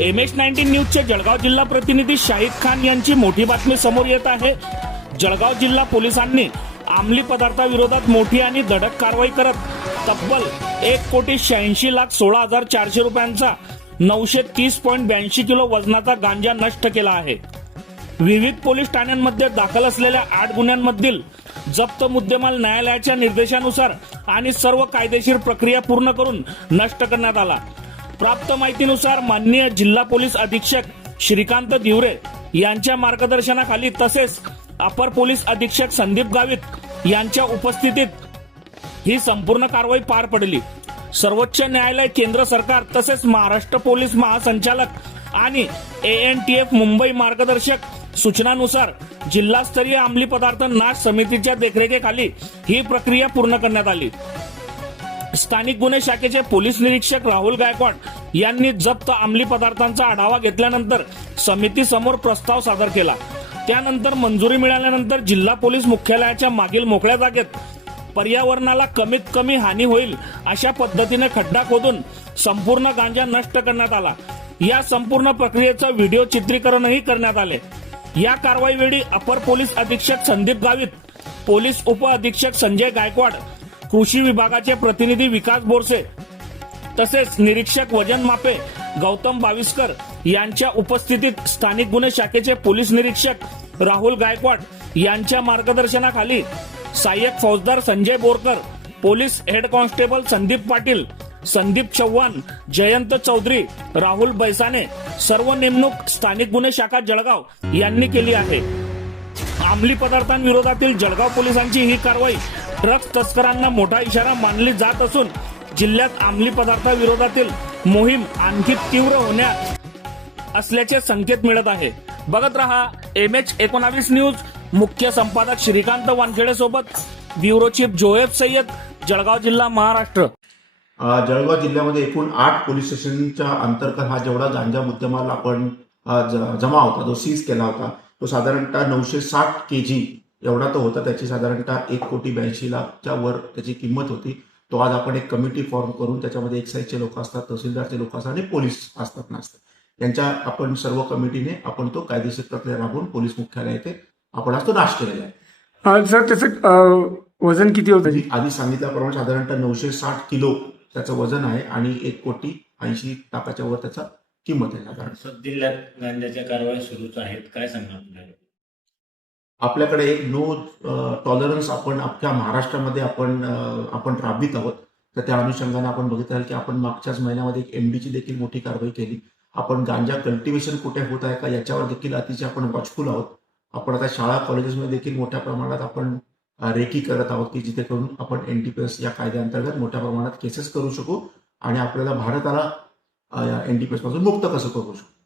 MS-19 न्यूजचे Jalgaon जिल्हा प्रतिनिधी शाहिद खान यांची मोठी बातमी समोर येत आहे। जळगाव जिल्हा पोलिसांनी अंमली पदार्थाविरोधात मोठी आणि धडक कारवाई करत तब्बल 1,86,16,400 रुपयांचा 930.82 किलो वजनाचा गांजा नष्ट केला आहे। विविध पोलीस ठाण्यांमध्ये दाखल असलेल्या 8 गुन्ह्यांमधील जप्त मुद्देमाल न्यायालयाच्या निर्देशानुसार आणि सर्व कायदेशीर प्रक्रिया पूर्ण करून नष्ट करण्यात आला। प्राप्त माहितीनुसार माननीय जिल्हा पोलीस अधीक्षक श्रीकांत दिवरे यांच्या मार्गदर्शनाखाली तसेच अपर पोलीस अधीक्षक संदीप गावित यांच्या उपस्थितीत ही संपूर्ण कारवाई पार पडली। सर्वोच्च न्यायालय, केंद्र सरकार तसेच महाराष्ट्र पोलीस महासंचालक आणि ANTF मुंबई मार्गदर्शक सूचनानुसार जिल्हास्तरीय अंमली पदार्थ नाश समितीच्या देखरेखीखाली ही प्रक्रिया पूर्ण करण्यात आली। स्थानिक गुन्हे शाखेचे पोलीस निरीक्षक राहुल गायकवाड यांनी जप्त अंमली पदार्थांचा आढावा घेतल्यानंतर समितीसमोर प्रस्ताव सादर केला। त्यानंतर मंजुरी मिळाल्यानंतर जिल्हा पोलीस मुख्यालयाच्या मागील मोकळ्या जागेत पर्यावरणाला कमीत कमी हानी होईल अशा पद्धतीने खड्डा खोदून संपूर्ण गांजा नष्ट करण्यात आला। या संपूर्ण प्रक्रियेचं व्हिडिओ चित्रीकरणही करण्यात आले। या कारवाईवेळी अपर पोलीस अधीक्षक संदीप गावित, पोलीस उप अधीक्षक संजय गायकवाड, कृषी विभागाचे प्रतिनिधी विकास बोरसे तसेच निरीक्षक वजन मापे गौतम बाविस्कर यांच्या उपस्थितीत स्थानिक गुन्हे शाखेचे पोलीस निरीक्षक राहुल गायकवाड यांच्या मार्गदर्शनाखाली सहाय्यक फौजदार Sanjay Borkar, police head constable Sandeep Patil, Sandeep Chavan, Jayant Chaudhari, Rahul Baisane सर्व नेमणूक स्थानिक गुन्हे शाखा जळगाव यांनी केली आहे। अंमली पदार्थांविरोधातील जळगाव पोलिसांची ही कारवाई ड्रग्ज तस्करांना मोठा इशारा मानली जात असून जिल्ह्यात अंमली पदार्थाविरोधातील मोहीम आणखी तीव्र होण्यात असल्याचे संकेत मिळत आहे। बघत रहा MH19 न्यूज। मुख्य संपादक श्रीकांत वानखेडे सोबत ब्युरो चीफ जोएब सय्यद, जळगाव जिल्हा, महाराष्ट्र। जळगाव जिल्ह्यामध्ये एकूण 8 पोलीस स्टेशनच्या अंतर्गत हा जेवढा गांजा मुद्देमाल आपण जमा होता, जो सीज केला होता, तो साधारणतः 960 kg एवढा तो होता। त्याची साधारणतः 1,82,00,000च्या वर त्याची किंमत होती। तो आज आपण एक कमिटी फॉर्म करून त्याच्यामध्ये एक्साईजचे लोक असतात, तहसीलदारचे लोक असतात आणि पोलीस असतात नसतात, यांच्या आपण सर्व कमिटीने आपण तो कायदेशीर प्रक्रिया राबवून पोलीस मुख्यालय येथे आपण आज तो नाश केलेला आहे। सर, त्याचं वजन किती होतं? आधी सांगितल्याप्रमाणे साधारणतः 960 किलो त्याचं वजन आहे आणि 1,80,00,000 वर त्याचा किंमत आहे साधारण। जिल्ह्यात गांजाच्या कारवाई सुरूच आहेत, काय सांगणार? आपल्याकडे एक नो टॉलरन्स आपण अख्ख्या महाराष्ट्रामध्ये आपण राबवित आहोत। तर त्या अनुषंगाने आपण बघितलं की आपण मागच्याच महिन्यामध्ये एक MDची देखील मोठी कारवाई केली। आपण गांजा कल्टिव्हेशन कुठे होत आहे का याच्यावर देखील अतिशय आपण वॉचफुल आहोत। आपण आता शाळा कॉलेजेसमध्ये देखील मोठ्या प्रमाणात आपण रेकी करत आहोत की जिथे करून आपण NTPS या कायद्याअंतर्गत मोठ्या प्रमाणात केसेस करू शकू आणि आपल्याला भारताला NTPS पासून मुक्त कसं करू शकू।